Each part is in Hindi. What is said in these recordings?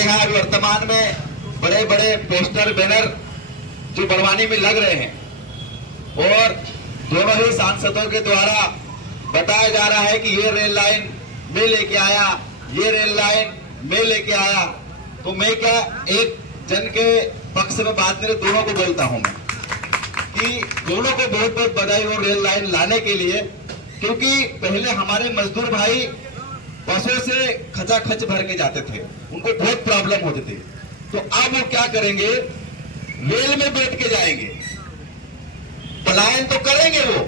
हमारे यहाँ वर्तमान में बड़े बड़े पोस्टर बैनर जो बड़वानी में लग रहे हैं और दोनों ही सांसदों के द्वारा बताया जा रहा है कि ये रेल लाइन मैं लेके आया, ये रेल लाइन मैं लेके आया। तो मैं क्या एक जन के पक्ष में बात नहीं, दोनों को बोलता हूं मैं कि दोनों को बहुत बहुत बधाई हो रेल लाइन लाने के लिए, क्योंकि पहले हमारे मजदूर भाई बसों से खचाखच भर के जाते थे, उनको बहुत प्रॉब्लम होती थी। तो अब वो क्या करेंगे, रेल में बैठ के जाएंगे, पलायन तो करेंगे, वो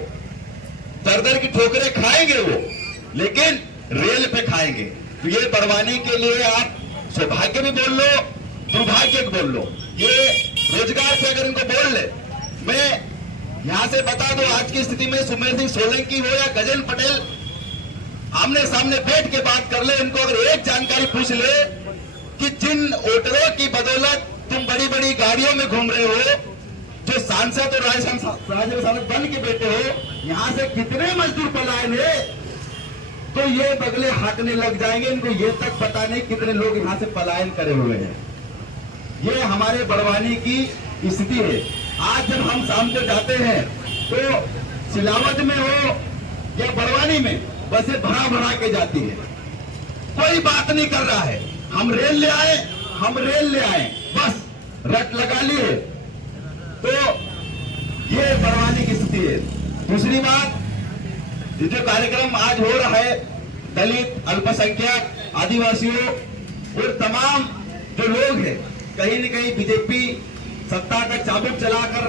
दर की ठोकरें खाएंगे वो, लेकिन रेल पे खाएंगे। तो ये बड़वानी के लिए आप सौभाग्य भी बोल लो, दुर्भाग्य भी बोल लो। ये रोजगार से अगर इनको बोल ले, मैं यहां से बता दो आज की स्थिति में सुमेर सिंह सोलंकी हो या गजेंद्र पटेल, आमने सामने बैठ के बात कर ले, इनको अगर एक जानकारी पूछ ले कि जिन होटलों की बदौलत तुम बड़ी बड़ी गाड़ियों में घूम रहे हो, जो सांसद और राज्यसभा बन के बैठे हो, यहां से कितने मजदूर पलायन है, तो ये बगले हाकने लग जाएंगे। इनको ये तक पता नहीं कितने लोग यहां से पलायन करे हुए हैं। ये हमारे बड़वानी की स्थिति है। आज जब हम शाम को जाते हैं तो सिलावट में हो या बड़वानी में बसें भरा भरा के जाती है, कोई बात नहीं कर रहा है। हम रेल ले आए, हम रेल ले आए, बस रट लगा लिए। तो ये बड़वानी की स्थिति है। दूसरी बात, जो कार्यक्रम आज हो रहा है दलित, अल्पसंख्यक, आदिवासियों और तमाम जो लोग हैं, कहीं न कहीं बीजेपी सत्ता का चाबुक चलाकर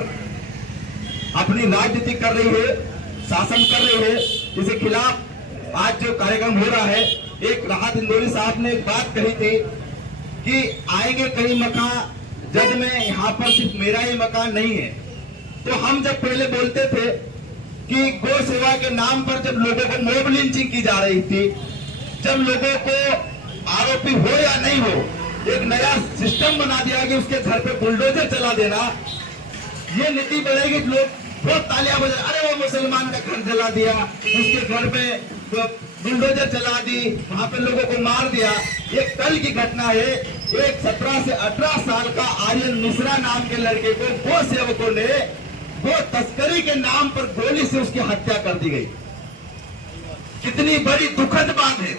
अपनी राजनीति कर रही है, शासन कर रही है। इसके खिलाफ आज जो कार्यक्रम हो रहा है, एक राहत इंदौरी साहब ने एक बात कही थी कि आएंगे कई मकान जज में, यहाँ पर सिर्फ मेरा ही मकान नहीं है। तो हम जब पहले बोलते थे कि गौ सेवा के नाम पर जब लोगों को मॉब लिंचिंग की जा रही थी, जब लोगों को आरोपी हो या नहीं हो, एक नया सिस्टम बना दिया कि उसके घर पे बुलडोजर चला देना, ये नीति बढ़ेगी। लोग बहुत तालियां बजा, अरे वो मुसलमान का घर जला दिया, उसके घर पे बुलडोजर चला दी, वहां पे लोगों को मार दिया। ये कल की घटना है। एक 17 से 18 साल का आर्यन मिश्रा नाम के लड़के को गो सेवकों ने वो तस्करी के नाम पर गोली से उसकी हत्या कर दी गई। कितनी बड़ी दुखद बात है।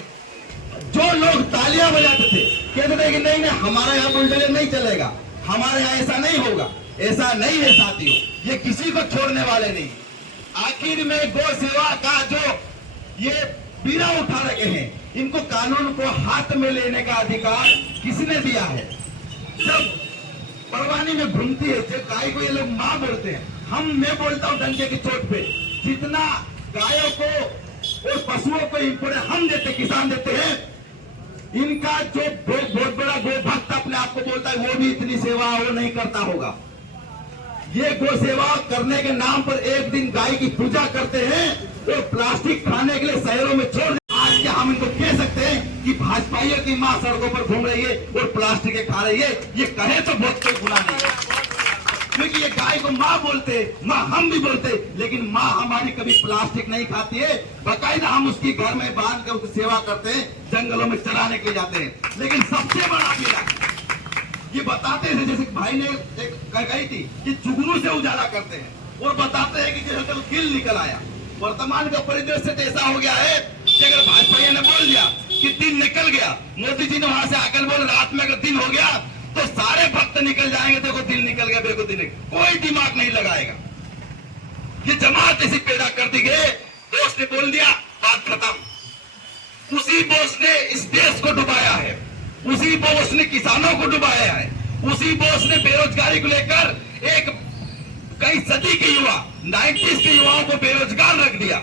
जो लोग तालियां बजाते थे, कहते थे कि नहीं नहीं हमारे यहाँ बुलडोजर नहीं चलेगा, हमारे यहाँ ऐसा नहीं होगा, ऐसा नहीं है साथियों, ये किसी को छोड़ने वाले नहीं। आखिर में गौ सेवा का जो ये पीड़ा उठा रखे हैं, इनको कानून को हाथ में लेने का अधिकार किसने दिया है? जब बड़वानी में घूमती है, जब गाय को ये लोग मां बोलते हैं, मैं बोलता हूं डंके की चोट पे, जितना गायों को और पशुओं को इम्पोर्टेंस हम देते, किसान देते हैं, इनका जो बहुत बड़ा गो भक्त अपने आप को बोलता है, वो भी इतनी सेवा वो नहीं करता होगा। ये गो सेवा करने के नाम पर एक दिन गाय की पूजा करते हैं और प्लास्टिक खाने के लिए शहरों में छोड़। आज क्या हम इनको कह सकते हैं कि भाजपाइयों की मां सड़कों पर घूम रही है और प्लास्टिक खा रही है? ये कहे तो बहुत कोई गुनाह नहीं है, क्योंकि ये गाय को माँ बोलते, माँ हम भी बोलते, लेकिन माँ हमारी कभी प्लास्टिक नहीं खाती है। बाकायदा हम उसकी घर में बांध कर उसकी सेवा करते हैं, जंगलों में चराने के लिए जाते हैं। लेकिन सबसे बड़ा मेरा ये बताते हैं, जैसे भाई ने एक कही थी कि जुगनू से उजाला करते हैं और बताते हैं कि जैसे दिल निकल आया। वर्तमान का परिदृश्य तो ऐसा हो गया है कि अगर भाजपा ने बोल दिया कि दिन निकल गया, मोदी जी ने वहां से आकर बोल रात में अगर दिन हो गया तो सारे भक्त निकल जाएंगे, देखो दिल निकल गया, देखो दिल निकल, कोई दिमाग नहीं लगाएगा। ये जमात ऐसी पैदा कर दी गई, बोस ने बोल दिया, बात खत्म। उसी बोस ने इस देश को डुबाया है, उसी बोस ने किसानों को डुबाया है, उसी बोस ने बेरोजगारी को लेकर एक कई सदी के युवा, 90s के युवाओं को बेरोजगार रख दिया।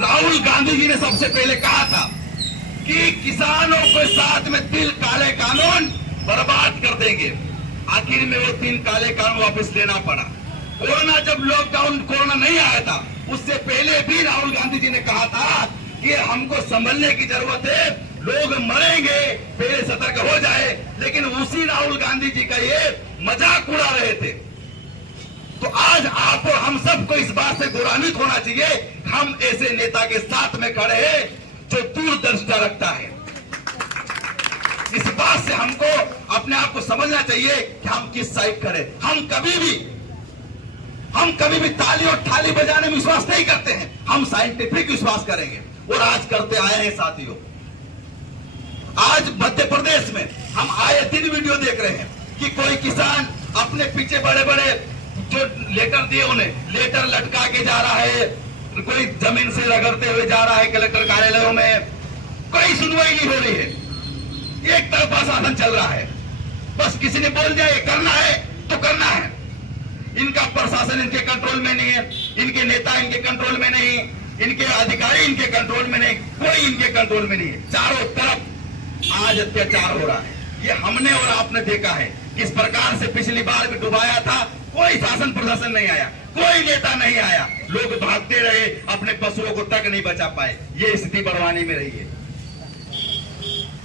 राहुल गांधी जी ने सबसे पहले कहा था कि किसानों के साथ में 3 काले कानून बर्बाद कर देंगे। आखिर में वो 3 काले कानून वापस लेना पड़ा। कोरोना जब लॉकडाउन कोरोना नहीं आया था, उससे पहले भी राहुल गांधी जी ने कहा था कि हमको संभलने की जरूरत है, लोग मरेंगे, पहले सतर्क हो जाए। लेकिन उसी राहुल गांधी जी का ये मजाक उड़ा रहे थे। तो आज आप और हम सबको इस बात से गौरवान्वित होना चाहिए, हम ऐसे नेता के साथ में खड़े हैं जो दूरदर्शिता रखता है। इस बात आज से हमको अपने आप को समझना चाहिए कि हम किस साइड करें। हम कभी भी ताली और थाली बजाने में विश्वास नहीं करते हैं, हम साइंटिफिक विश्वास करेंगे और आज करते आए हैं साथियों। आज मध्य प्रदेश में हम आए दिन वीडियो देख रहे हैं कि कोई किसान अपने पीछे बड़े बड़े जो लेटर दिए उन्हें लेटर लटका के जा रहा है, कोई जमीन से रगड़ते हुए जा रहा है कलेक्टर कार्यालयों में, कोई सुनवाई नहीं हो रही है, एक तरफा शासन चल रहा है। बस किसी ने बोल दिया ये करना है तो करना है। इनका प्रशासन इनके कंट्रोल में नहीं है, इनके नेता इनके कंट्रोल में नहीं, इनके अधिकारी इनके कंट्रोल में नहीं, कोई इनके कंट्रोल में नहीं है। चारों तरफ आज अत्याचार हो रहा है। ये हमने और आपने देखा है किस प्रकार से पिछली बार भी डुबाया था, कोई शासन प्रशासन नहीं आया, कोई नेता नहीं आया, लोग भागते रहे, अपने पशुओं को तक नहीं बचा पाए। ये स्थिति बड़वानी में रही है।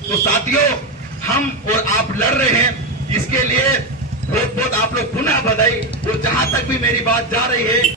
तो साथियों, हम और आप लड़ रहे हैं, इसके लिए बहुत बहुत आप लोग पुनः बधाई। और जहां तक भी मेरी बात जा रही है